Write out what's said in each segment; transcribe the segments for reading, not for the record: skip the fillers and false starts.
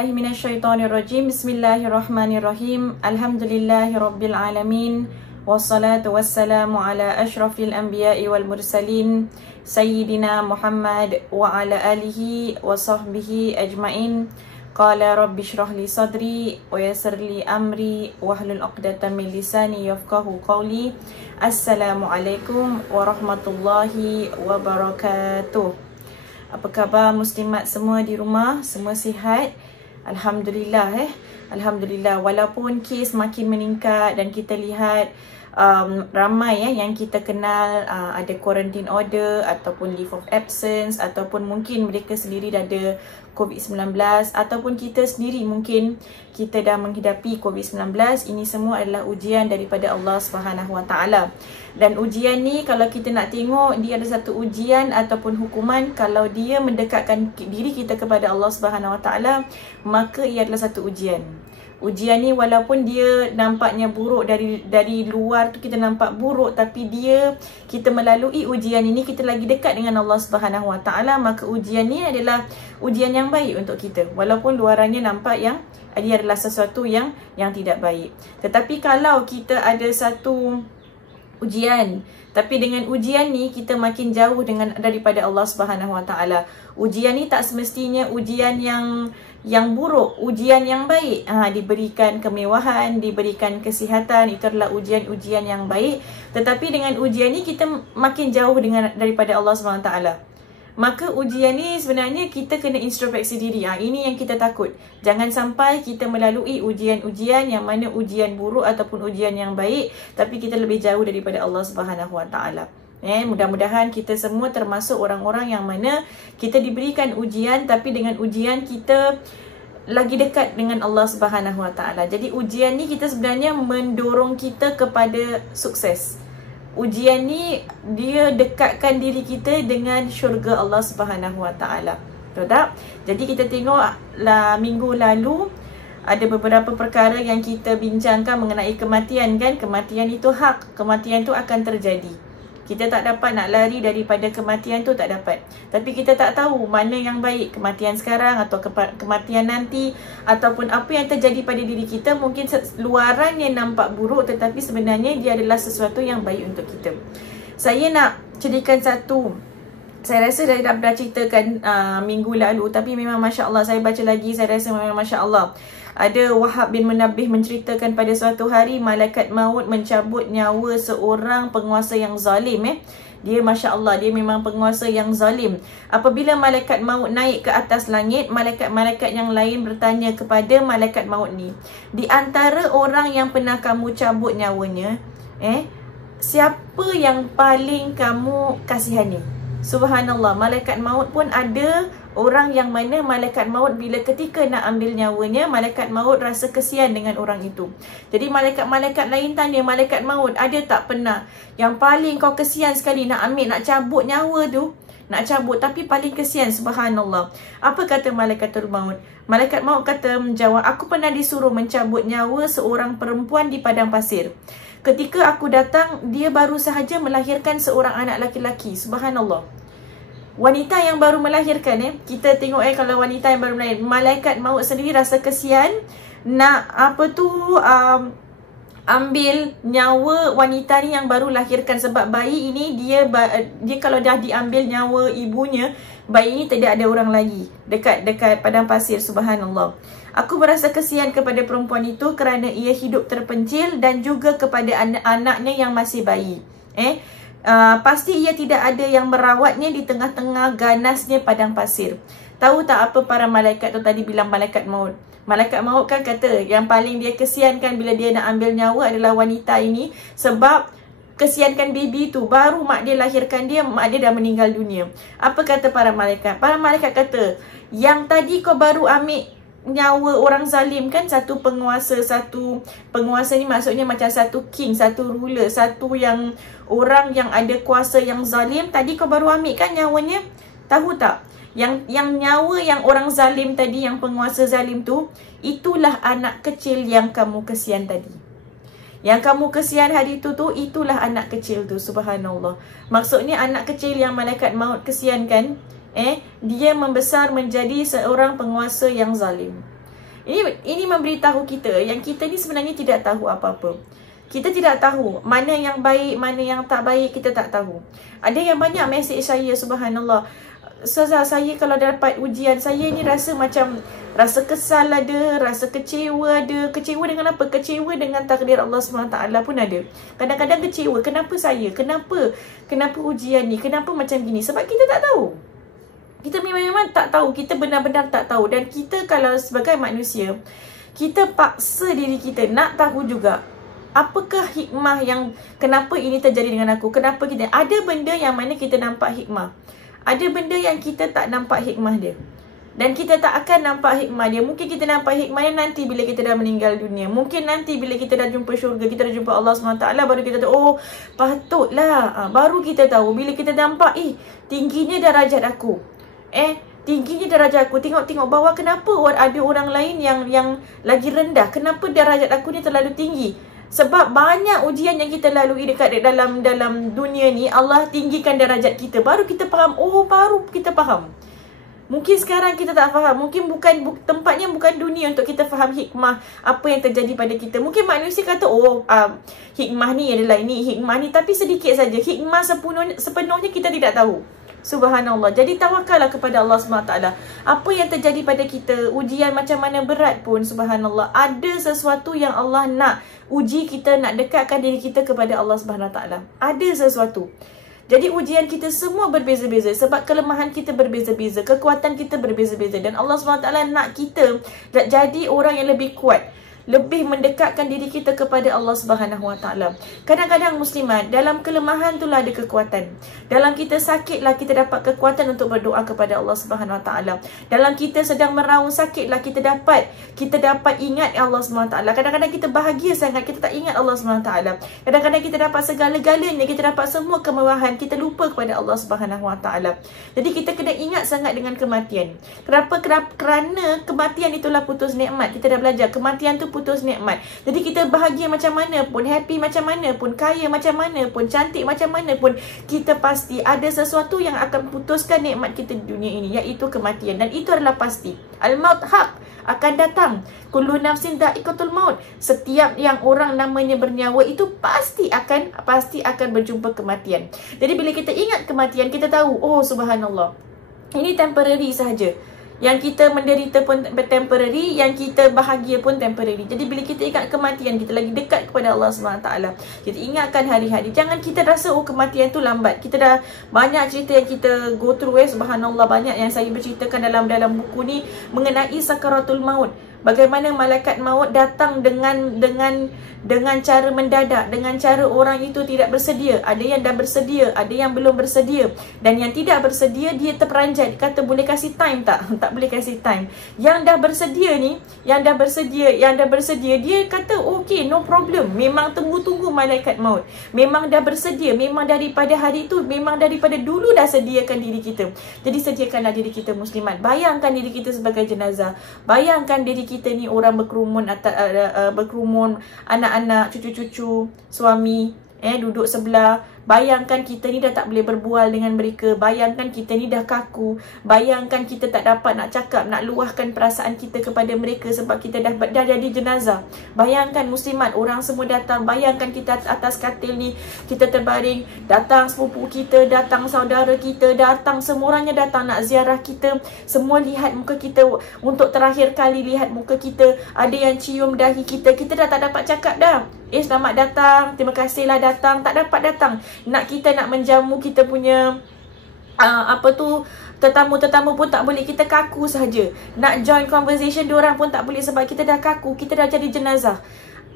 billahi minasyaitonirrajim. Bismillahirrahmanirrahim. Alhamdulillahirabbil alamin. Wassalatu wassalamu ala asyrafil anbiya'i wal mursalin sayyidina Muhammad wa ala alihi wa sahbihi ajmain. Qala rabbi shrah li sadri wa yassir li amri wahlul 'uqdatam min lisani yafqahu qawli. Assalamualaikum warahmatullahi wabarakatuh. Apa khabar muslimat semua di rumah? Semua sihat? Alhamdulillah Alhamdulillah. Walaupun kes makin meningkat dan kita lihat ramai yang kita kenal ada quarantine order ataupun leave of absence, ataupun mungkin mereka sendiri dah ada COVID-19, ataupun kita sendiri mungkin kita dah menghidapi COVID-19. Ini semua adalah ujian daripada Allah SWT. Dan ujian ni kalau kita nak tengok, dia ada satu ujian ataupun hukuman. Kalau dia mendekatkan diri kita kepada Allah SWT, maka ia adalah satu ujian. Ujian ni walaupun dia nampaknya buruk, dari luar tu kita nampak buruk, tapi kita melalui ujian ini, kita lagi dekat dengan Allah SWT, maka ujian ni adalah ujian yang baik untuk kita. Walaupun luarannya nampak yang dia adalah sesuatu yang tidak baik. Tetapi kalau kita ada satu ujian, tapi dengan ujian ni kita makin jauh daripada Allah SWT. Ujian ni tak semestinya ujian yang buruk, ujian yang baik. Diberikan kemewahan, diberikan kesihatan, itu adalah ujian-ujian yang baik. Tetapi dengan ujian ni kita makin jauh daripada Allah SWT. Maka ujian ni sebenarnya kita kena introspeksi diri. Ini yang kita takut. Jangan sampai kita melalui ujian-ujian yang mana ujian buruk ataupun ujian yang baik, tapi kita lebih jauh daripada Allah SWT. Mudah-mudahan kita semua termasuk orang-orang yang mana kita diberikan ujian, tapi dengan ujian kita lagi dekat dengan Allah SWT. Jadi ujian ni kita sebenarnya mendorong kita kepada sukses. Ujian ni dia dekatkan diri kita dengan syurga Allah SWT. Betul tak? Jadi kita tengok minggu lalu ada beberapa perkara yang kita bincangkan mengenai kematian kan. Kematian itu hak, kematian itu akan terjadi. Kita tak dapat nak lari daripada kematian tu, tak dapat. Tapi kita tak tahu mana yang baik, kematian sekarang atau kematian nanti, ataupun apa yang terjadi pada diri kita. Mungkin luarannya nampak buruk, tetapi sebenarnya dia adalah sesuatu yang baik untuk kita. Saya nak ceritakan satu. Saya rasa saya dah pernah ceritakan minggu lalu, tapi memang Masya Allah, saya baca lagi, saya rasa memang Masya Allah. Ada Wahab bin Munabbih menceritakan pada suatu hari malaikat maut mencabut nyawa seorang penguasa yang zalim. Dia Masya Allah, dia memang penguasa yang zalim. Apabila malaikat maut naik ke atas langit, malaikat-malaikat yang lain bertanya kepada malaikat maut ni, di antara orang yang pernah kamu cabut nyawanya, siapa yang paling kamu kasihani? Subhanallah, malaikat maut pun ada orang yang mana malaikat maut bila ketika nak ambil nyawanya, malaikat maut rasa kesian dengan orang itu. Jadi malaikat-malaikat lain tanya malaikat maut, ada tak pernah yang paling kau kesian sekali nak ambil, nak cabut nyawa tu? Nak cabut tapi paling kesian. Subhanallah. Apa kata malaikatul maut? Malaikat maut menjawab, aku pernah disuruh mencabut nyawa seorang perempuan di padang pasir. Ketika aku datang, dia baru sahaja melahirkan seorang anak laki-laki. Subhanallah. Wanita yang baru melahirkan, kita tengok kalau wanita yang baru melahirkan, malaikat maut sendiri rasa kesian nak ambil nyawa wanita ni yang baru lahirkan. Sebab bayi ini dia kalau dah diambil nyawa ibunya, bayi ini tidak ada orang lagi dekat padang pasir. Subhanallah. Aku berasa kesian kepada perempuan itu kerana ia hidup terpencil, dan juga kepada anak-anaknya yang masih bayi. Pasti ia tidak ada yang merawatnya di tengah-tengah ganasnya padang pasir. Tahu tak apa para malaikat tu tadi bilang malaikat maut? Malaikat maut kan kata yang paling dia kesiankan bila dia nak ambil nyawa adalah wanita ini, sebab kesiankan baby tu, baru mak dia lahirkan dia, mak dia dah meninggal dunia. Apa kata para malaikat? Para malaikat kata, yang tadi kau baru ambil nyawa orang zalim kan, satu penguasa ni maksudnya macam satu king, satu ruler, satu yang orang yang ada kuasa yang zalim. Tadi kau baru ambil kan nyawanya. Tahu tak, yang nyawa yang orang zalim tadi, yang penguasa zalim tu, itulah anak kecil yang kamu kesian tadi. Yang kamu kesian hari tu itulah anak kecil tu. Subhanallah. Maksudnya anak kecil yang malaikat maut kesiankan, dia membesar menjadi seorang penguasa yang zalim. Ini memberitahu kita yang kita ni sebenarnya tidak tahu apa-apa. Kita tidak tahu mana yang baik, mana yang tak baik, kita tak tahu. Ada yang banyak mesej saya, subhanallah. Ustazah, saya kalau dapat ujian, saya ni rasa macam rasa kesal ada, rasa kecewa ada. Kecewa dengan apa? Kecewa dengan takdir Allah SWT pun ada. Kadang-kadang kecewa, kenapa saya? Kenapa ujian ni? Kenapa macam gini? Sebab kita tak tahu. Kita memang tak tahu. Kita benar-benar tak tahu. Dan kita kalau sebagai manusia, kita paksa diri kita nak tahu juga. Apakah hikmah yang kenapa ini terjadi dengan aku? Kenapa kita? Ada benda yang mana kita nampak hikmah. Ada benda yang kita tak nampak hikmah dia. Dan kita tak akan nampak hikmah dia. Mungkin kita nampak hikmah dia nanti bila kita dah meninggal dunia. Mungkin nanti bila kita dah jumpa syurga, kita dah jumpa Allah SWT, baru kita tahu, oh patutlah. Baru kita tahu. Bila kita nampak, tingginya darajat aku. Tingginya darajat aku. Tengok bawah, kenapa ada orang lain yang lagi rendah? Kenapa darajat aku ni terlalu tinggi? Sebab banyak ujian yang kita lalui dekat dalam dunia ni, Allah tinggikan darajat kita. Baru kita faham. Baru kita faham. Mungkin sekarang kita tak faham. Mungkin tempatnya bukan dunia untuk kita faham hikmah apa yang terjadi pada kita. Mungkin manusia kata, hikmah ni adalah ini, hikmah ni. Tapi sedikit saja. Hikmah sepenuhnya kita tidak tahu. Subhanallah. Jadi tawakallah kepada Allah SWT. Apa yang terjadi pada kita, ujian macam mana berat pun, subhanallah, ada sesuatu yang Allah nak uji kita, nak dekatkan diri kita kepada Allah SWT. Ada sesuatu. Jadi ujian kita semua berbeza-beza. Sebab kelemahan kita berbeza-beza, kekuatan kita berbeza-beza. Dan Allah SWT nak kita jadi orang yang lebih kuat, lebih mendekatkan diri kita kepada Allah SWT. Kadang-kadang muslimat, dalam kelemahan itulah ada kekuatan. Dalam kita sakitlah kita dapat kekuatan untuk berdoa kepada Allah SWT. Dalam kita sedang meraung sakitlah kita dapat ingat Allah SWT. Kadang-kadang kita bahagia sangat, kita tak ingat Allah SWT. Kadang-kadang kita dapat segala-galanya, kita dapat semua kemewahan, kita lupa kepada Allah SWT. Jadi kita kena ingat sangat dengan kematian. Kenapa? Kerana kematian itulah putus nikmat. Kita dah belajar, kematian tu putus nikmat. Jadi kita bahagia macam mana pun, happy macam mana pun, kaya macam mana pun, cantik macam mana pun, kita pasti ada sesuatu yang akan putuskan nikmat kita di dunia ini, iaitu kematian. Dan itu adalah pasti. Al-maut haq, akan datang. Kullu nafsin dha'iqatul maut. Setiap yang orang namanya bernyawa itu pasti akan berjumpa kematian. Jadi bila kita ingat kematian, kita tahu, oh subhanallah, ini temporary sahaja. Yang kita menderita pun temporary, yang kita bahagia pun temporary. Jadi bila kita ingat kematian, kita lagi dekat kepada Allah SWT. Kita ingatkan hari-hari. Jangan kita rasa, kematian tu lambat. Kita dah banyak cerita yang kita go through, subhanallah, banyak yang saya berceritakan dalam buku ni mengenai sakaratul maut. Bagaimana malaikat maut datang dengan cara mendadak, dengan cara orang itu tidak bersedia. Ada yang dah bersedia, ada yang belum bersedia. Dan yang tidak bersedia, dia terperanjat. Kata, boleh kasih time tak? Tak boleh kasih time. Yang dah bersedia ni, yang dah bersedia, dia kata, okay, no problem. Memang tunggu-tunggu malaikat maut. Memang dah bersedia. Memang daripada hari tu, memang daripada dulu dah sediakan diri kita. Jadi sediakanlah diri kita muslimat. Bayangkan diri kita sebagai jenazah. Bayangkan diri kita ni orang berkerumun, anak-anak, cucu-cucu, suami, duduk sebelah. Bayangkan kita ni dah tak boleh berbual dengan mereka. Bayangkan kita ni dah kaku. Bayangkan kita tak dapat nak cakap, nak luahkan perasaan kita kepada mereka sebab kita dah jadi jenazah. Bayangkan muslimat, orang semua datang. Bayangkan kita atas katil ni, kita terbaring. Datang sepupu kita, datang saudara kita, datang semua orangnya datang nak ziarah kita. Semua lihat muka kita untuk terakhir kali lihat muka kita. Ada yang cium dahi kita. Kita dah tak dapat cakap dah. Selamat datang, terima kasihlah datang. Tak dapat datang. Kita nak menjamu kita punya tetamu-tetamu pun tak boleh. Kita kaku sahaja. Nak join conversation diorang pun tak boleh sebab kita dah kaku. Kita dah jadi jenazah.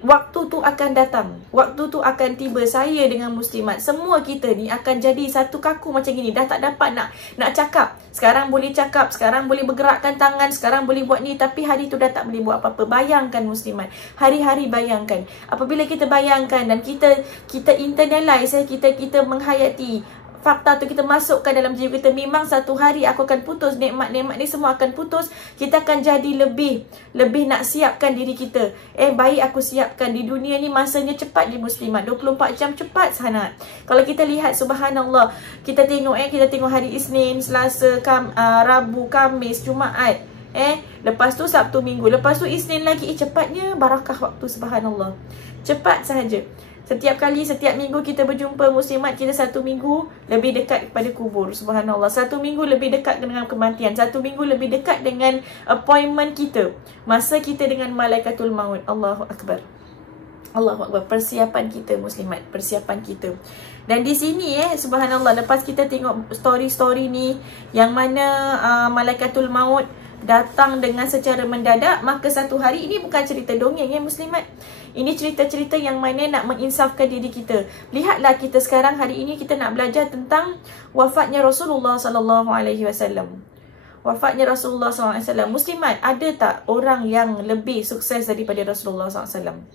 Waktu tu akan datang. Waktu tu akan tiba. Saya dengan muslimat, semua kita ni akan jadi satu kaku macam gini. Dah tak dapat nak cakap. Sekarang boleh cakap, sekarang boleh bergerakkan tangan, sekarang boleh buat ni. Tapi hari tu dah tak boleh buat apa-apa. Bayangkan muslimat. Hari-hari bayangkan. Apabila kita bayangkan dan kita internalize, kita menghayati fakta tu, kita masukkan dalam jiwa kita, memang satu hari aku akan putus, nikmat-nikmat ni semua akan putus. Kita akan jadi lebih nak siapkan diri kita. Baik aku siapkan. Di dunia ni masanya cepat di muslimat, 24 jam cepat sangat. Kalau kita lihat, subhanallah, kita tengok hari Isnin, Selasa, Rabu, Khamis, Jumaat, Lepas tu Sabtu Minggu, lepas tu Isnin lagi. Cepatnya barakah waktu, subhanallah. Cepat sahaja. Setiap minggu kita berjumpa muslimat, kita 1 minggu lebih dekat kepada kubur, subhanallah. 1 minggu lebih dekat dengan kematian, 1 minggu lebih dekat dengan appointment kita, masa kita dengan malaikatul maut. Allahu Akbar. Allahu Akbar. Persiapan kita muslimat, persiapan kita. Dan di sini subhanallah, lepas kita tengok story-story ni yang mana malaikatul maut datang dengan secara mendadak, maka satu hari, ini bukan cerita dongeng muslimat. Ini cerita-cerita yang mana nak menginsafkan diri kita. Lihatlah kita sekarang, hari ini kita nak belajar tentang wafatnya Rasulullah SAW. Wafatnya Rasulullah SAW. Muslimat, ada tak orang yang lebih sukses daripada Rasulullah SAW?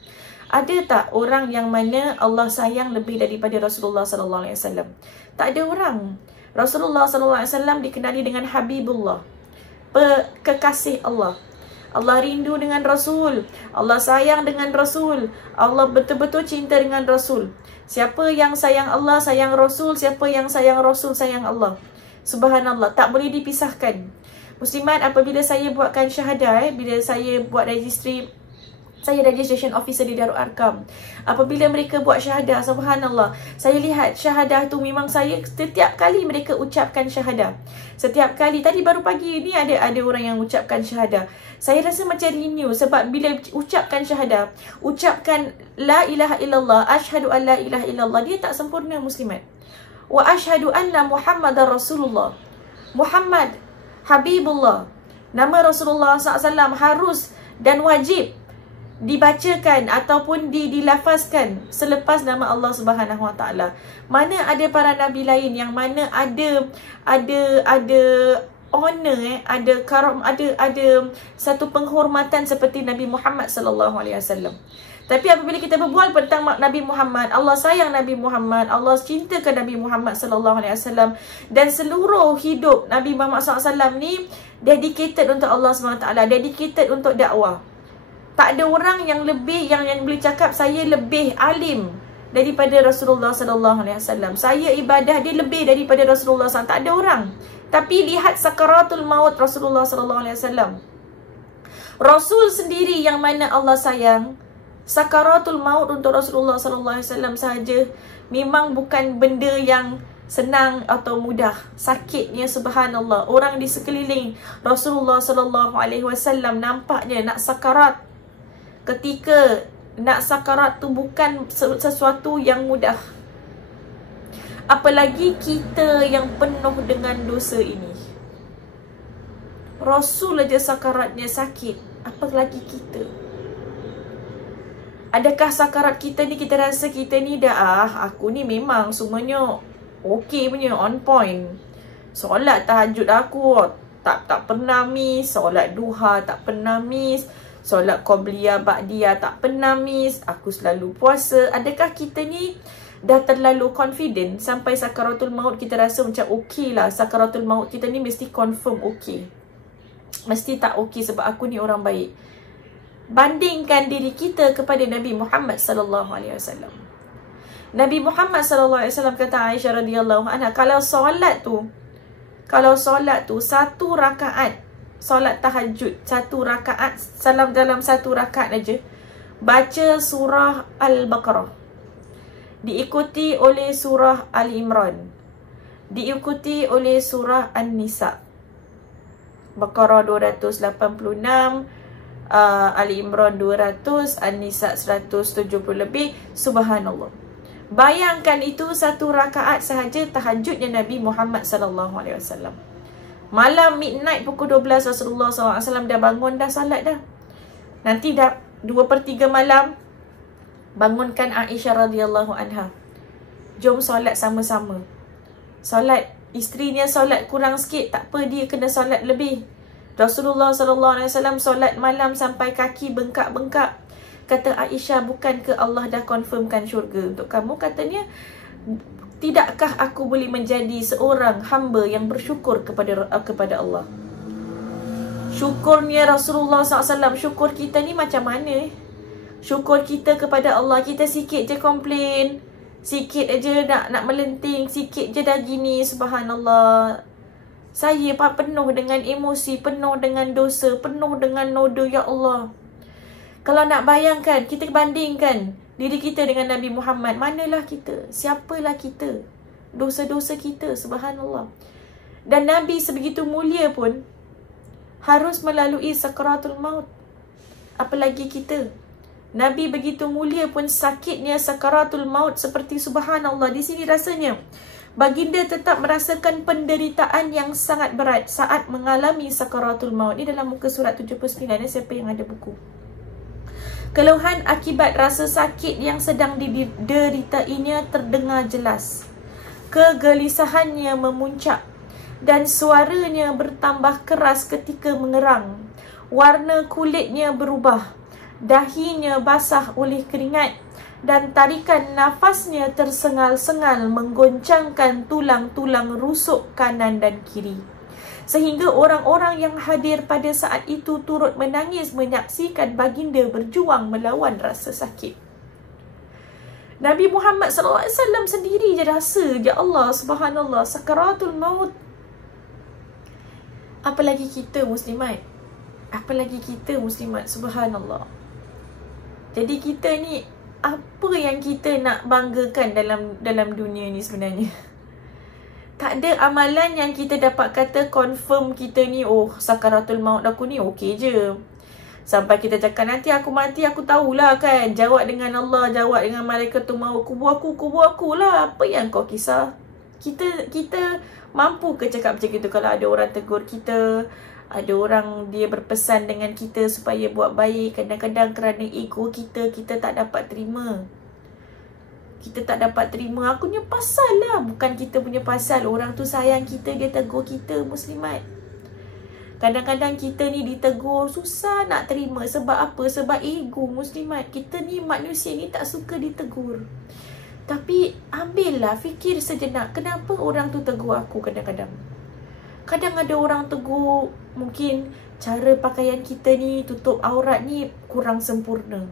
Ada tak orang yang mana Allah sayang lebih daripada Rasulullah SAW? Tak ada orang. Rasulullah SAW dikenali dengan Habibullah, kekasih Allah. Allah rindu dengan Rasul, Allah sayang dengan Rasul, Allah betul-betul cinta dengan Rasul. Siapa yang sayang Allah, sayang Rasul. Siapa yang sayang Rasul, sayang Allah. Subhanallah, tak boleh dipisahkan. Muslimat, apabila saya buatkan syahadah, bila saya buat registry, saya registration officer di Darul Arkam. Apabila mereka buat syahadah, subhanallah, saya lihat syahadah tu memang saya setiap kali mereka ucapkan syahadah. Setiap kali, tadi baru pagi ni ada orang yang ucapkan syahadah. Saya rasa macam renew, sebab bila ucapkan syahadah, ucapkan la ilaha illallah, asyhadu an la ilaha illallah, dia tak sempurna muslimat. Wa asyhadu anna Muhammadar Rasulullah. Muhammad Habibullah. Nama Rasulullah SAW harus dan wajib dibacakan ataupun dilafazkan selepas nama Allah Subhanahu Wa Taala. Mana ada para nabi lain yang mana ada honor, ada karam, ada satu penghormatan seperti Nabi Muhammad sallallahu alaihi wasallam. Tapi apabila kita berbual tentang Nabi Muhammad, Allah sayang Nabi Muhammad, Allah cintakan Nabi Muhammad sallallahu alaihi wasallam, dan seluruh hidup Nabi Muhammad sallallahu alaihi wasallam ni dedicated untuk Allah Subhanahu Wa Taala, dedicated untuk dakwah. Tak ada orang yang lebih yang boleh cakap saya lebih alim daripada Rasulullah sallallahu alaihi wasallam. Saya ibadah dia lebih daripada Rasulullah SAW. Tak ada orang. Tapi lihat sakaratul maut Rasulullah sallallahu alaihi wasallam. Rasul sendiri yang mana Allah sayang, sakaratul maut untuk Rasulullah sallallahu alaihi wasallam sahaja memang bukan benda yang senang atau mudah. Sakitnya subhanallah. Orang di sekeliling Rasulullah sallallahu alaihi wasallam nampaknya nak sakarat. Ketika nak sakarat tu bukan sesuatu yang mudah. Apalagi kita yang penuh dengan dosa ini. Rasul aja sakaratnya sakit, apalagi kita. Adakah sakarat kita ni kita rasa kita ni dah aku ni memang semuanya okey punya, on point. Solat tahajud aku tak pernah miss, solat duha tak pernah miss, solat qabliyah ba'diyah tak pernah miss, aku selalu puasa. Adakah kita ni dah terlalu confident sampai sakaratul maut kita rasa macam okey lah, sakaratul maut kita ni mesti confirm okey, mesti tak okey sebab aku ni orang baik. Bandingkan diri kita kepada Nabi Muhammad sallallahu alaihi wasallam. Nabi Muhammad sallallahu alaihi wasallam kata Aisyah radhiyallahu anha, kalau solat tu satu rakaat, solat tahajud satu rakaat, dalam satu rakaat aja baca surah Al-Baqarah, diikuti oleh surah Al-Imran, diikuti oleh surah An-Nisa. Baqarah 286, Al-Imran 200, An-Nisa 170 lebih. Subhanallah. Bayangkan itu satu rakaat sahaja tahajudnya Nabi Muhammad sallallahu alaihi wasallam. Malam midnight pukul 12 Rasulullah SAW dah bangun, dah salat dah. Nanti dah 2/3 malam bangunkan Aisyah radhiyallahu anha. Jom solat sama-sama. Solat, isterinya solat kurang sikit, tak apa, dia kena solat lebih. Rasulullah SAW solat malam sampai kaki bengkak-bengkak. Kata Aisyah, bukankah Allah dah confirmkan syurga untuk kamu? Katanya, tidakkah aku boleh menjadi seorang hamba yang bersyukur kepada Allah? Syukurnya Rasulullah SAW. Syukur kita ni macam mana? Syukur kita kepada Allah, kita sikit je komplain, sikit aja nak melenting, sikit je dah gini, subhanallah. Saya penuh dengan emosi, penuh dengan dosa, penuh dengan noda, ya Allah. Kalau nak bayangkan, kita bandingkan diri kita dengan Nabi Muhammad, manalah kita? Siapalah kita? Dosa-dosa kita, subhanallah. Dan Nabi sebegitu mulia pun harus melalui sakaratul maut. Apalagi kita. Nabi begitu mulia pun sakitnya sakaratul maut seperti subhanallah. Di sini rasanya baginda tetap merasakan penderitaan yang sangat berat saat mengalami sakaratul maut. Ini dalam muka surat 79, siapa yang ada buku. Keluhan akibat rasa sakit yang sedang dideritainya terdengar jelas. Kegelisahannya memuncak dan suaranya bertambah keras ketika mengerang. Warna kulitnya berubah, dahinya basah oleh keringat dan tarikan nafasnya tersengal-sengal menggoncangkan tulang-tulang rusuk kanan dan kiri. Sehingga orang-orang yang hadir pada saat itu turut menangis menyaksikan baginda berjuang melawan rasa sakit. Nabi Muhammad SAW sendiri je rasa, ya Allah, subhanallah, sakaratul maut. Apalagi kita muslimat. Apalagi kita muslimat, subhanallah. Jadi kita ni, apa yang kita nak banggakan dalam dunia ni sebenarnya? Tak ada amalan yang kita dapat kata confirm kita ni, oh sakaratul maut aku ni okey je. Sampai kita cakap nanti aku mati aku tahulah kan. Jawab dengan Allah, jawab dengan malaikatul maut, kubur aku lah. Apa yang kau kisah? Kita mampu ke cakap macam itu kalau ada orang tegur kita, ada orang dia berpesan dengan kita supaya buat baik. Kadang-kadang kerana ego kita tak dapat terima. Kita tak dapat terima. Aku punya pasal lah. Bukan kita punya pasal. Orang tu sayang kita, dia tegur kita, muslimat. Kadang-kadang kita ni ditegur, susah nak terima. Sebab apa? Sebab ego, muslimat. Kita ni manusia ni tak suka ditegur. Tapi ambillah, fikir sejenak. Kenapa orang tu tegur aku kadang-kadang? Kadang ada orang tegur, mungkin cara pakaian kita ni, tutup aurat ni kurang sempurna.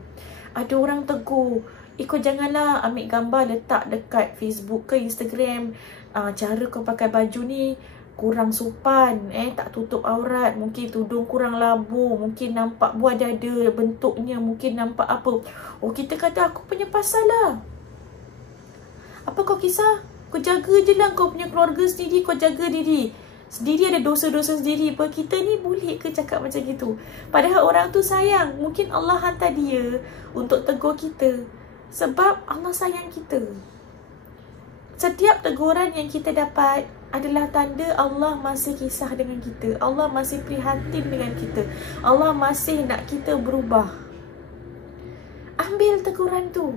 Ada orang tegur, kau janganlah ambil gambar letak dekat Facebook ke Instagram. Cara kau pakai baju ni kurang sopan. Tak tutup aurat. Mungkin tudung kurang labu. Mungkin nampak buah dada bentuknya. Mungkin nampak apa. Oh, kita kata aku punya pasal lah. Apa kau kisah? Kau jaga je lah kau punya keluarga sendiri. Kau jaga diri. Sendiri ada dosa-dosa sendiri. Apa kita ni boleh ke cakap macam gitu? Padahal orang tu sayang. Mungkin Allah hantar dia untuk tegur kita. Sebab Allah sayang kita. Setiap teguran yang kita dapat adalah tanda Allah masih kisah dengan kita. Allah masih prihatin dengan kita. Allah masih nak kita berubah. Ambil teguran tu.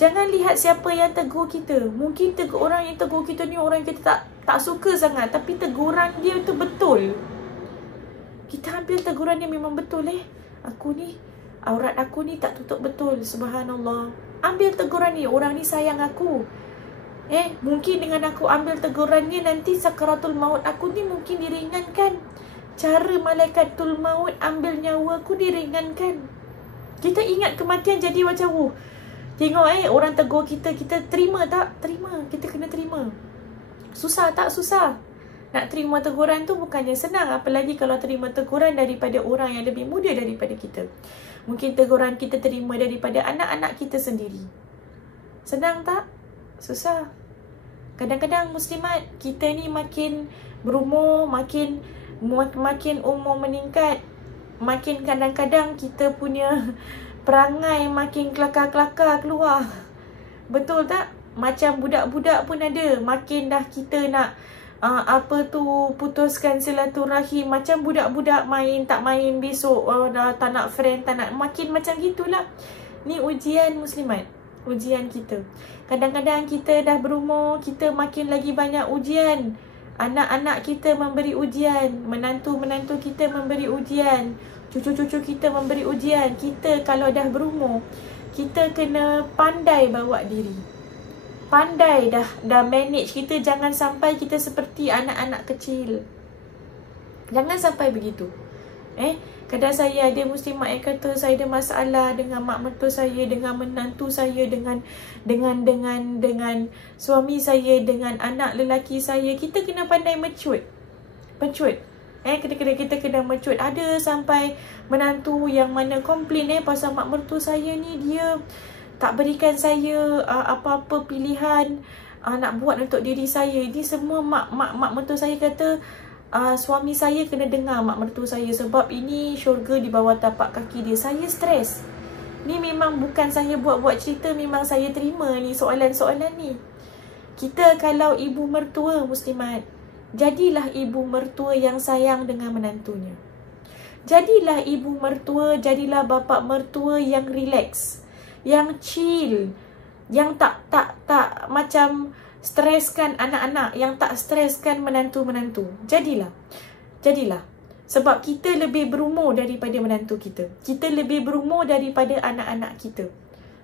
Jangan lihat siapa yang tegur kita. Mungkin orang yang tegur kita ni orang yang kita tak suka sangat. Tapi teguran dia tu betul. Kita ambil teguran dia memang betul. Aku ni, aurat aku ni tak tutup betul. Subhanallah. Ambil teguran ni. Orang ni sayang aku. Mungkin dengan aku ambil tegurannya, nanti sakaratul maut aku ni mungkin diringankan. Cara malaikatul maut ambil nyawa aku diringankan. Kita ingat kematian jadi macam tengok orang tegur kita, kita terima tak? Terima. Kita kena terima. Susah tak? Susah. Nak terima teguran tu bukannya senang. Apalagi kalau terima teguran daripada orang yang lebih muda daripada kita. Mungkin teguran kita terima daripada anak-anak kita sendiri. Senang tak? Susah. Kadang-kadang muslimat, kita ni makin berumur, makin umur meningkat, makin kadang-kadang kita punya perangai makin kelakar-kelakar keluar. Betul tak? Macam budak-budak pun ada. Makin dah kita nak putuskan silaturahim. Macam budak-budak main, tak main besok. Dah tak nak friend, tak nak. Makin macam gitulah. Ni ujian muslimat. Ujian kita. Kadang-kadang kita dah berumur, kita makin lagi banyak ujian. Anak-anak kita memberi ujian. Menantu-menantu kita memberi ujian. Cucu-cucu kita memberi ujian. Kita kalau dah berumur, kita kena pandai bawa diri. Pandai dah manage. Kita jangan sampai kita seperti anak-anak kecil. Jangan sampai begitu. Kadang saya ada muslimat yang kata saya ada masalah dengan mak mertua saya, dengan menantu saya, dengan suami saya, dengan anak lelaki saya. Kita kena pandai mature. Mencut. Kita kena mencut. Ada sampai menantu yang mana komplain pasal mak mertua saya ni, dia tak berikan saya apa-apa pilihan nak buat untuk diri saya. Ini semua mak mertua saya kata, suami saya kena dengar mak mertua saya, sebab ini syurga di bawah tapak kaki dia. Saya stres. Ni memang bukan saya buat-buat cerita, memang saya terima ni soalan-soalan ni. Kita kalau ibu mertua muslimat, jadilah ibu mertua yang sayang dengan menantunya. Jadilah ibu mertua, jadilah bapa mertua yang relax, yang chill, yang tak macam streskan anak-anak, yang tak streskan menantu-menantu. Jadilah. Sebab kita lebih berumur daripada menantu kita. Kita lebih berumur daripada anak-anak kita.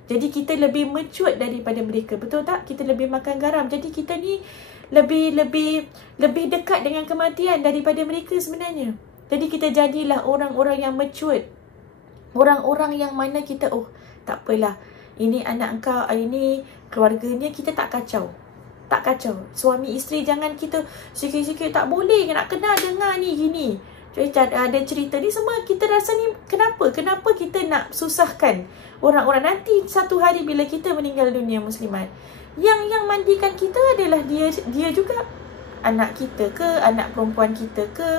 Jadi kita lebih mature daripada mereka. Betul tak? Kita lebih makan garam. Jadi kita ni lebih dekat dengan kematian daripada mereka sebenarnya. Jadi kita jadilah orang-orang yang mature. Orang-orang yang mana kita, tak apalah, ini anak engkau, ini keluarganya, kita tak kacau. Tak kacau. Suami isteri jangan kita sikit-sikit tak boleh, nak kena dengar ni gini. Ada cerita ni semua, kita rasa ni kenapa kita nak susahkan orang-orang. Nanti satu hari bila kita meninggal dunia muslimat, yang mandikan kita adalah dia juga, anak kita ke, anak perempuan kita ke,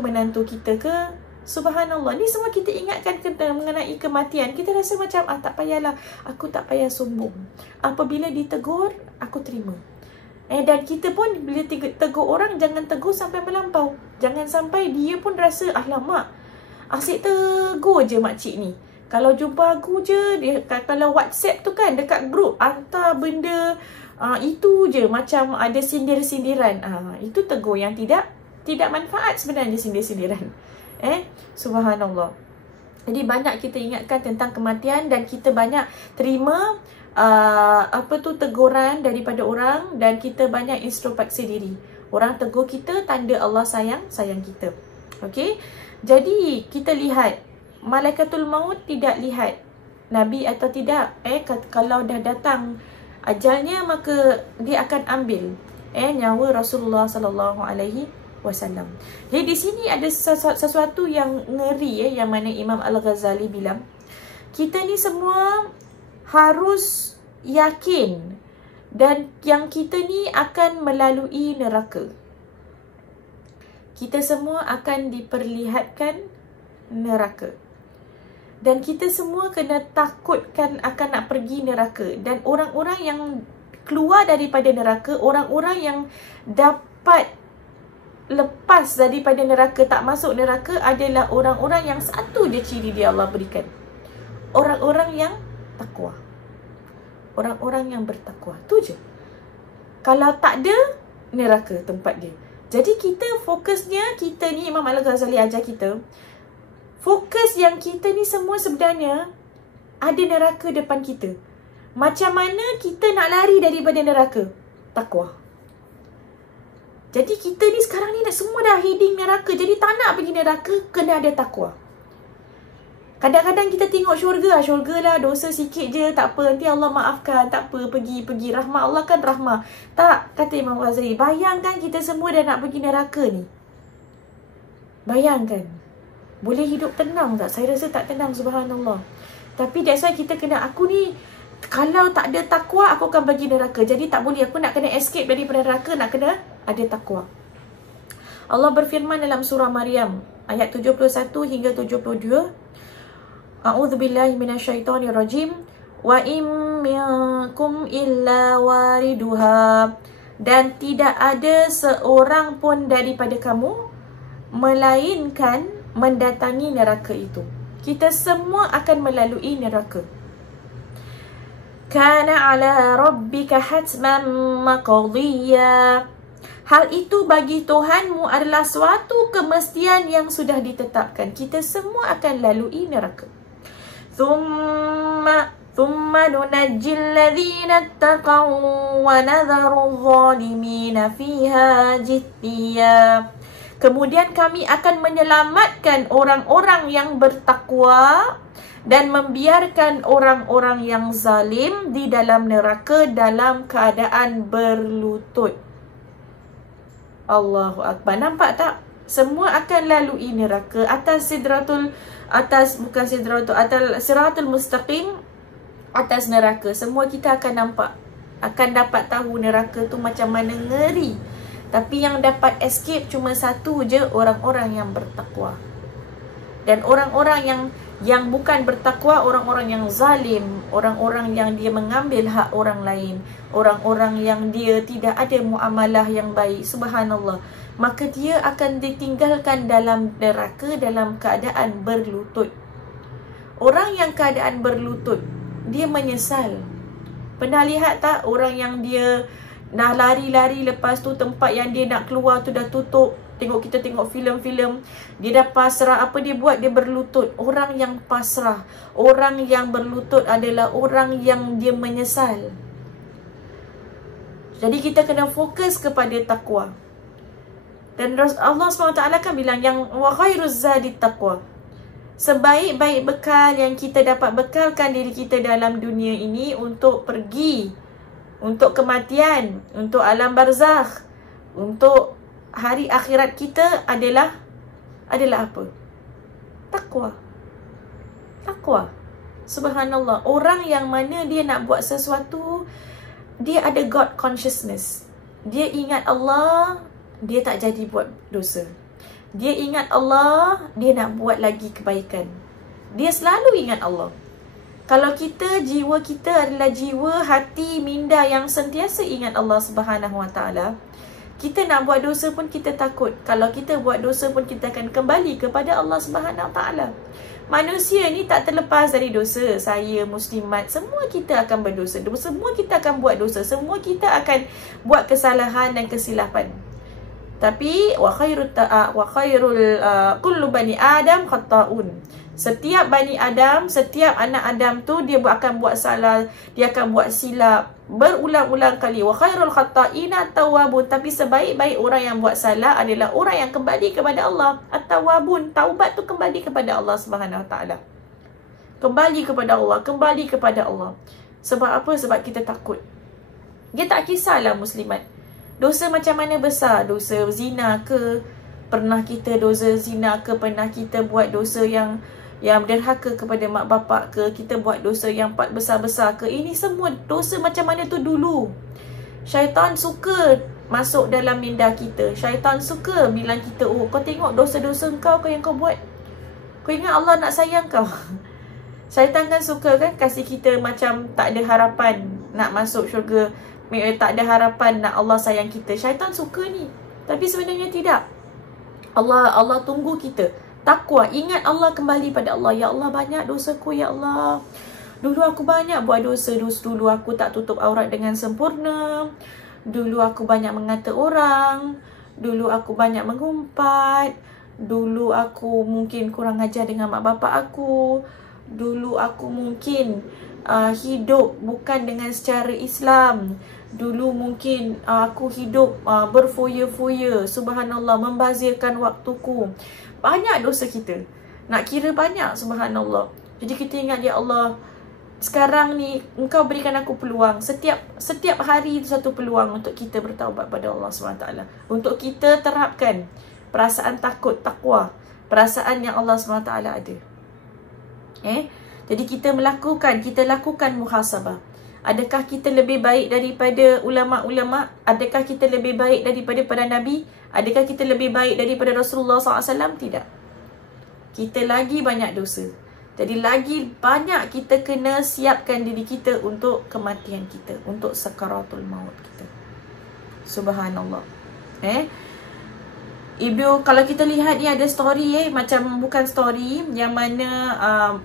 menantu kita ke. Subhanallah, ni semua kita ingatkan mengenai kematian. Kita rasa macam tak payahlah, aku tak payah sombong. Apabila ditegur, aku terima. Dan kita pun bila tegur orang, jangan tegur sampai melampau. Jangan sampai dia pun rasa, mak, asyik tegur je makcik ni. Kalau jumpa aku je, kalau WhatsApp tu kan, dekat grup hantar benda itu je, macam ada sindir-sindiran. Itu tegur yang tidak manfaat sebenarnya, sindir-sindiran. Subhanallah. Jadi banyak kita ingatkan tentang kematian, dan kita banyak terima teguran daripada orang, dan kita banyak introspeksi diri. Orang tegur kita, tanda Allah sayang kita. Okey. Jadi kita lihat, malaikatul maut tidak lihat Nabi atau tidak. Kalau dah datang ajalnya, maka dia akan ambil nyawa Rasulullah sallallahu alaihi wasallam. Jadi di sini ada sesuatu yang ngeri, yang mana Imam Al-Ghazali bilang, kita ni semua harus yakin dan yang kita ni akan melalui neraka. Kita semua akan diperlihatkan neraka. Dan kita semua kena takutkan akan nak pergi neraka. Dan orang-orang yang keluar daripada neraka, orang-orang yang dapat lepas daripada neraka, tak masuk neraka, adalah orang-orang yang satu je ciri dia Allah berikan. Orang-orang yang takwa. Orang-orang yang bertakwa. Tu je. Kalau tak ada, neraka tempat dia. Jadi kita fokusnya, kita ni Imam Al-Ghazali ajar kita, fokus yang kita ni semua sebenarnya ada neraka depan kita. Macam mana kita nak lari daripada neraka? Takwa. Jadi kita ni sekarang ni semua dah heading neraka. Jadi tak nak pergi neraka, kena ada takwa. Kadang-kadang kita tengok syurga lah, dosa sikit je, tak apa, nanti Allah maafkan, tak apa, pergi. Rahmah Allah kan rahmah. Tak, kata Imam Ghazali, bayangkan kita semua dah nak pergi neraka ni. Bayangkan. Boleh hidup tenang tak? Saya rasa tak tenang, subhanallah. Tapi that's why kita kena, aku ni, kalau tak ada takwa, aku akan pergi neraka. Jadi tak boleh, aku nak kena escape daripada neraka, nak kena ada takwa. Allah berfirman dalam surah Maryam, ayat 71 hingga 72. A'udzubillahi minasyaitonirrajim. Wa in minkum illa wariduha. Dan tidak ada seorang pun daripada kamu melainkan mendatangi neraka itu. Kita semua akan melalui neraka. Kana ala rabbika hatman maqdiya. Hal itu bagi Tuhanmu adalah suatu kemestian yang sudah ditetapkan. Kita semua akan lalui neraka. Thumma nunajjil ladzina ittaqaw wa nadharu adh-dhalimina fiha jithiya. Kemudian kami akan menyelamatkan orang-orang yang bertakwa dan membiarkan orang-orang yang zalim di dalam neraka dalam keadaan berlutut. Allahu Akbar. Nampak tak? Semua akan lalui neraka. Atas siratul mustaqim, atas neraka. Semua kita akan nampak, akan dapat tahu neraka tu macam mana ngeri. Tapi yang dapat escape cuma satu je, orang-orang yang bertakwa. Dan orang-orang yang bukan bertakwa, orang-orang yang zalim, orang-orang yang dia mengambil hak orang lain, orang-orang yang dia tidak ada muamalah yang baik, subhanallah, maka dia akan ditinggalkan dalam neraka dalam keadaan berlutut. Orang yang keadaan berlutut, dia menyesal. Pernah lihat tak orang yang dia dah lari-lari, lepas tu tempat yang dia nak keluar tu dah tutup. Kita tengok filem-filem, dia dah pasrah, apa dia buat? Dia berlutut. Orang yang pasrah, orang yang berlutut adalah orang yang dia menyesal. Jadi kita kena fokus kepada takwa. Dan Allah SWT kan bilang yang wa khairuz zadi taqwa. Sebaik-baik bekal yang kita dapat bekalkan diri kita dalam dunia ini untuk pergi, untuk kematian, untuk alam barzakh, untuk hari akhirat kita adalah apa? Takwa. Takwa. Subhanallah. Orang yang mana dia nak buat sesuatu, dia ada God consciousness. Dia ingat Allah, dia tak jadi buat dosa. Dia ingat Allah, dia nak buat lagi kebaikan. Dia selalu ingat Allah. Kalau kita, jiwa kita adalah jiwa hati minda yang sentiasa ingat Allah Subhanahu Wa Taala, kita nak buat dosa pun kita takut. Kalau kita buat dosa pun kita akan kembali kepada Allah Subhanahu Wa Taala. Manusia ni tak terlepas dari dosa. Saya muslimat, semua kita akan berdosa. Semua kita akan buat dosa. Semua kita akan buat kesalahan dan kesilapan. Tapi wa khairul kullu bani Adam khata'un. Setiap bani Adam, setiap anak Adam tu dia akan buat salah, dia akan buat silap berulang-ulang kali. Wa khairul khata'ina tawwabun. Tapi sebaik-baik orang yang buat salah adalah orang yang kembali kepada Allah. At-tawwabun, taubat tu kembali kepada Allah Subhanahu Wa Taala. Kembali kepada Allah, kembali kepada Allah. Sebab apa? Sebab kita takut. Dia tak kisahlah muslimat. Dosa macam mana besar, dosa zina ke, pernah kita dosa zina ke, pernah kita buat dosa yang derhaka kepada mak bapak ke, kita buat dosa yang besar-besar ke, ini semua dosa macam mana tu dulu. Syaitan suka masuk dalam minda kita. Syaitan suka bilang kita, oh kau tengok dosa-dosa kau yang kau buat, kau ingat Allah nak sayang kau. Syaitan kan suka kan kasih kita macam tak ada harapan nak masuk syurga, tak ada harapan nak Allah sayang kita. Syaitan suka ni. Tapi sebenarnya tidak. Allah tunggu kita takwa, ingat Allah, kembali pada Allah. Ya Allah, banyak dosaku ya Allah. Dulu aku banyak buat dosa. Dulu aku tak tutup aurat dengan sempurna. Dulu aku banyak mengata orang. Dulu aku banyak mengumpat. Dulu aku mungkin kurang ajar dengan mak bapak aku. Dulu aku mungkin hidup bukan dengan secara Islam. Dulu mungkin aku hidup berfoya-foya, subhanallah, membazirkan waktuku. Banyak dosa kita. Nak kira banyak, subhanallah. Jadi kita ingat, ya Allah, sekarang ni Engkau berikan aku peluang. Setiap hari satu peluang untuk kita bertaubat pada Allah SWT. Untuk kita terapkan perasaan takut, takwa, perasaan yang Allah SWT ada. Jadi kita lakukan muhasabah. Adakah kita lebih baik daripada ulama-ulama? Adakah kita lebih baik daripada para nabi? Adakah kita lebih baik daripada Rasulullah SAW? Tidak. Kita lagi banyak dosa. Jadi lagi banyak kita kena siapkan diri kita untuk kematian kita, untuk sakaratul maut kita. Subhanallah. Ibu, kalau kita lihat ni ada story macam bukan story yang mana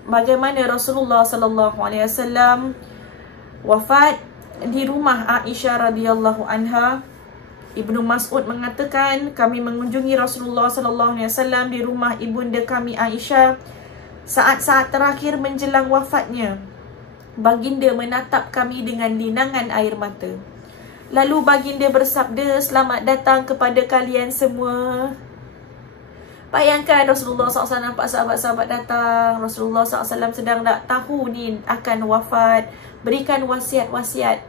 bagaimana Rasulullah SAW wafat di rumah Aisyah radhiyallahu anha. Ibnu Mas'ud mengatakan, kami mengunjungi Rasulullah SAW di rumah ibunda kami Aisyah saat-saat terakhir menjelang wafatnya. Baginda menatap kami dengan linangan air mata. Lalu baginda bersabda, selamat datang kepada kalian semua. Bayangkan Rasulullah SAW nampak sahabat-sahabat datang. Rasulullah SAW sedang tak tahu ni akan wafat. Berikan wasiat-wasiat.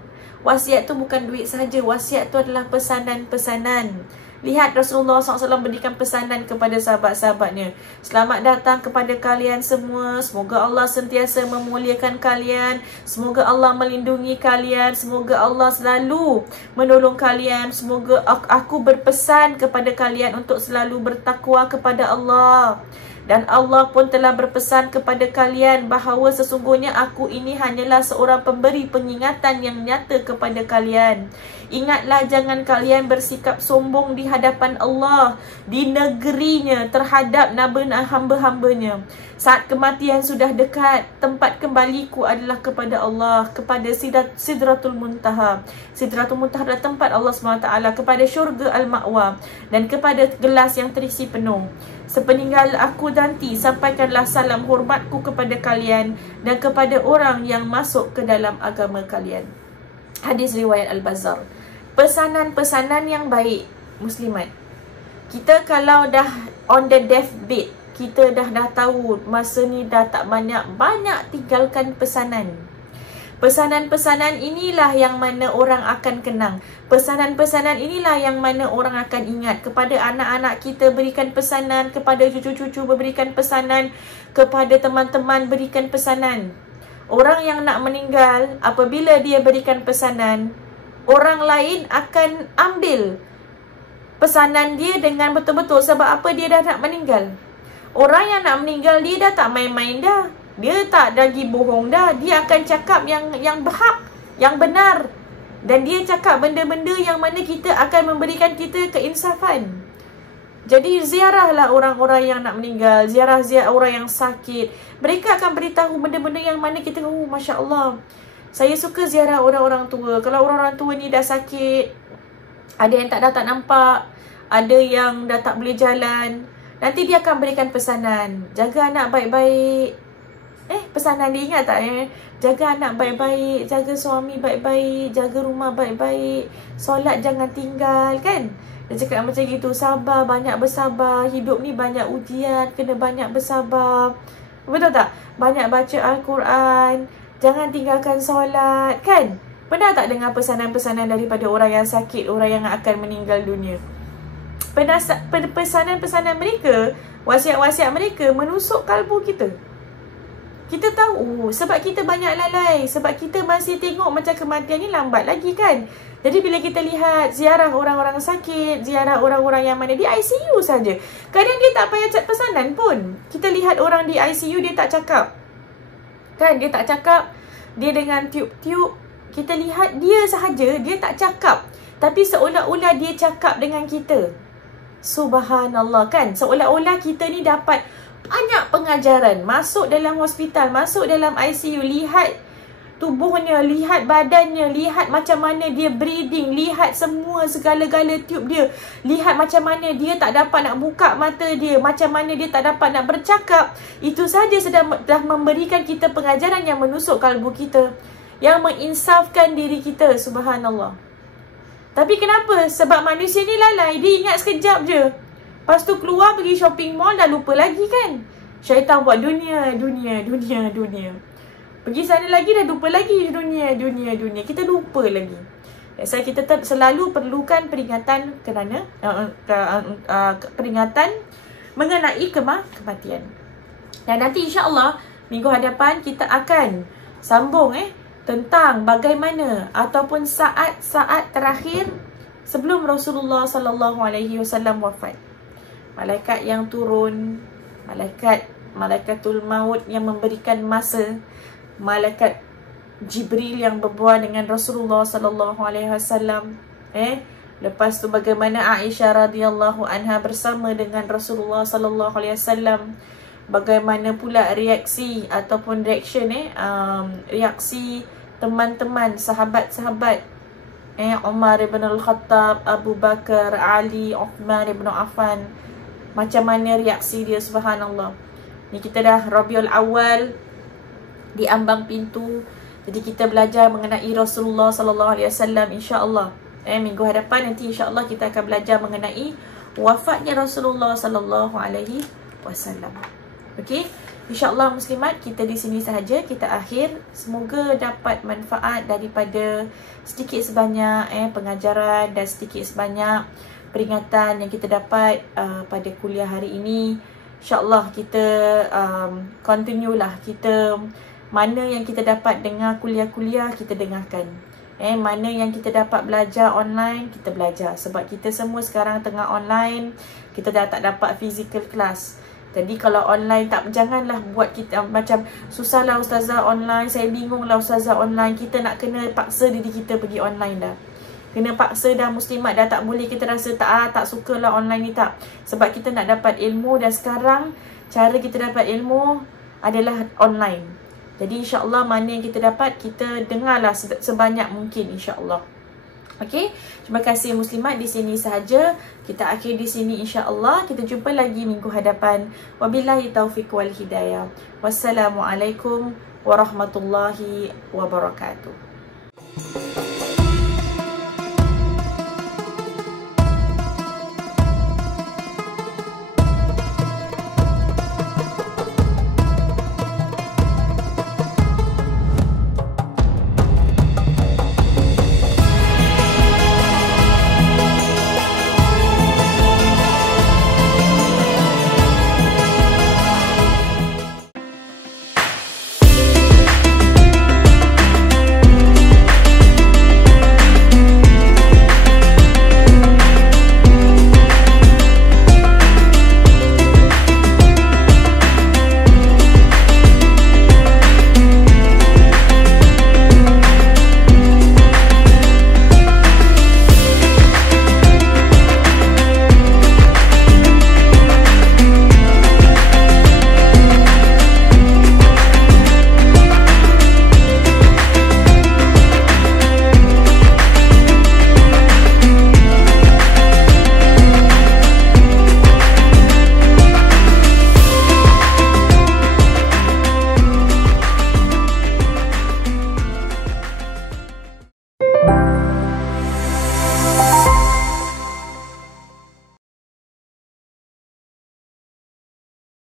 Wasiat tu bukan duit saja. Wasiat tu adalah pesanan-pesanan. Lihat Rasulullah SAW berikan pesanan kepada sahabat-sahabatnya. Selamat datang kepada kalian semua. Semoga Allah sentiasa memuliakan kalian. Semoga Allah melindungi kalian. Semoga Allah selalu menolong kalian. Semoga aku berpesan kepada kalian untuk selalu bertakwa kepada Allah. Dan Allah pun telah berpesan kepada kalian bahawa sesungguhnya aku ini hanyalah seorang pemberi pengingatan yang nyata kepada kalian. Ingatlah jangan kalian bersikap sombong di hadapan Allah, di negerinya terhadap hamba-hambanya. Saat kematian sudah dekat, tempat kembaliku adalah kepada Allah, kepada Sidratul Muntaha. Sidratul Muntaha adalah tempat Allah SWT, kepada syurga Al-Ma'wa, dan kepada gelas yang terisi penuh. Sepeninggal aku nanti, sampaikanlah salam hormatku kepada kalian dan kepada orang yang masuk ke dalam agama kalian. Hadis riwayat Al-Bazzar. Pesanan-pesanan yang baik, muslimat. Kita kalau dah on the deathbed, kita dah tahu masa ni dah tak banyak tinggalkan pesanan. Pesanan-pesanan inilah yang mana orang akan kenang. Pesanan-pesanan inilah yang mana orang akan ingat. Kepada anak-anak kita berikan pesanan, kepada cucu-cucu berikan pesanan, kepada teman-teman berikan pesanan. Orang yang nak meninggal, apabila dia berikan pesanan, orang lain akan ambil pesanan dia dengan betul-betul. Sebab apa? Dia dah nak meninggal. Orang yang nak meninggal, dia dah tak main-main dah. Dia tak lagi bohong dah. Dia akan cakap yang berhak, yang benar. Dan dia cakap benda-benda yang mana kita akan memberikan kita keinsafan. Jadi ziarahlah orang-orang yang nak meninggal. Ziarah orang yang sakit. Mereka akan beritahu benda-benda yang mana kita, oh Masya Allah, saya suka ziarah orang-orang tua. Kalau orang-orang tua ni dah sakit, ada yang dah tak nampak, ada yang dah tak boleh jalan, nanti dia akan berikan pesanan. Jaga anak baik-baik. Pesanan dia ingat tak? Jaga anak baik-baik, jaga suami baik-baik, jaga rumah baik-baik, solat jangan tinggal, kan? Dia cakap macam gitu. Sabar, banyak bersabar. Hidup ni banyak ujian, kena banyak bersabar. Betul tak? Banyak baca Al-Quran, jangan tinggalkan solat, kan? Pernah tak dengar pesanan-pesanan daripada orang yang sakit, orang yang akan meninggal dunia? Pesanan-pesanan mereka, wasiat-wasiat mereka menusuk kalbu kita. Kita tahu, sebab kita banyak lalai, sebab kita masih tengok macam kematian ni lambat lagi, kan? Jadi bila kita lihat ziarah orang-orang sakit, ziarah orang-orang yang mana di ICU saja, kadang dia tak payah cakap pesanan pun. Kita lihat orang di ICU, dia tak cakap, kan? Dia tak cakap, dia dengan tiup-tiup. Kita lihat dia sahaja, dia tak cakap, tapi seolah-olah dia cakap dengan kita. Subhanallah, kan? Seolah-olah kita ni dapat banyak pengajaran. Masuk dalam hospital, masuk dalam ICU, lihat tubuhnya, lihat badannya, lihat macam mana dia breathing, lihat semua segala-gala tube dia, lihat macam mana dia tak dapat nak buka mata dia, macam mana dia tak dapat nak bercakap. Itu saja dah memberikan kita pengajaran yang menusuk kalbu kita, yang menginsafkan diri kita. Subhanallah. Tapi kenapa? Sebab manusia ni lalai. Dia ingat sekejap je, lepas tu keluar pergi shopping mall, dah lupa lagi, kan? Syaitan buat dunia. Pergi sana lagi, dah lupa lagi dunia. Kita lupa lagi. Saya kita selalu perlukan peringatan kerana peringatan mengenai kematian. Dan nanti insya-Allah minggu hadapan kita akan sambung tentang bagaimana ataupun saat-saat terakhir sebelum Rasulullah sallallahu alaihi wasallam wafat. Malaikat yang turun, malaikatul maut yang memberikan masa, malaikat Jibril yang berbual dengan Rasulullah sallallahu alaihi wasallam. Lepas tu bagaimana Aisyah radhiyallahu anha bersama dengan Rasulullah sallallahu alaihi wasallam. Bagaimana pula reaksi ataupun reaksi teman-teman, sahabat-sahabat, Umar ibn al-Khattab, Abu Bakar, Ali, Uthman ibn Affan. Macam mana reaksi dia, subhanallah. Ni kita dah Rabiul Awal, di ambang pintu. Jadi kita belajar mengenai Rasulullah sallallahu alaihi wasallam, insya-Allah. Minggu hadapan nanti insya-Allah kita akan belajar mengenai wafatnya Rasulullah sallallahu alaihi wasallam. Okey, insya-Allah muslimat, kita di sini sahaja kita akhir. Semoga dapat manfaat daripada sedikit sebanyak pengajaran dan sedikit sebanyak peringatan yang kita dapat pada kuliah hari ini. InsyaAllah kita continue lah, kita mana yang kita dapat dengar kuliah-kuliah kita dengarkan. Mana yang kita dapat belajar online, kita belajar. Sebab kita semua sekarang tengah online, kita dah tak dapat physical class. Jadi kalau online janganlah buat kita macam susahlah ustazah online, saya bingung lah ustazah online. Kita nak kena paksa diri kita pergi online dah. Kena paksa dah, muslimat dah tak boleh kita rasa tak sukalah online ni tak. Sebab kita nak dapat ilmu dan sekarang cara kita dapat ilmu adalah online. Jadi insya-Allah mana yang kita dapat, kita dengarlah sebanyak mungkin insya-Allah. Okey, terima kasih muslimat, di sini sahaja. Kita akhir di sini insya-Allah. Kita jumpa lagi minggu hadapan. Wabillahi taufiq wal hidayah. Wassalamualaikum warahmatullahi wabarakatuh.